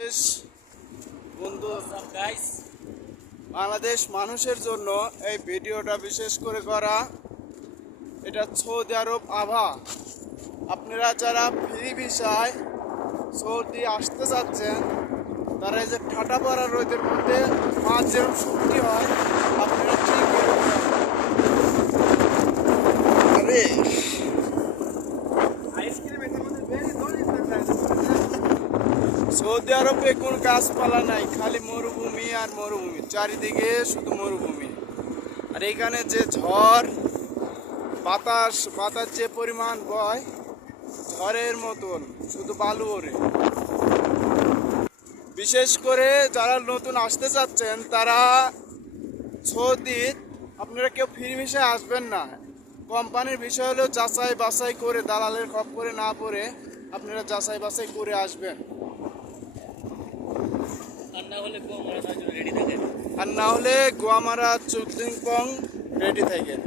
দেশ বন্ধু বাংলাদেশ মানুষের জন্য এই ভিডিওটা বিশেষ করে করা। এটা সৌদি আরব আভা। আপনারা যারা ফ্রি ভিসায় সৌদি আসতে চাচ্ছেন, তারা এই যে ঠাটা পড়া রোদের মধ্যে মাছ যেরকম শক্তি হয়, আপনারা ঠিক আরে সৌদি আরবে কোন গাছপালা নাই, খালি মরুভূমি আর মরুভূমি, চারিদিকে শুধু মরুভূমি। আর এখানে যে ঝড় বাতাস যে পরিমাণ বয়, ঝড়ের মতন শুধু বালু ওড়ে। বিশেষ করে যারা নতুন আসতে চাচ্ছেন, তারা সৌদি আপনারা কেউ ফ্রি ভিসায় আসবেন না। কোম্পানির বিষয় হলেও যাচাই বাছাই করে, দালালের খপ করে না পড়ে আপনারা যাচাই বাছাই করে আসবেন। আর না হলে গোয়ামারা চুক্তিং পং রেডি থাকেন।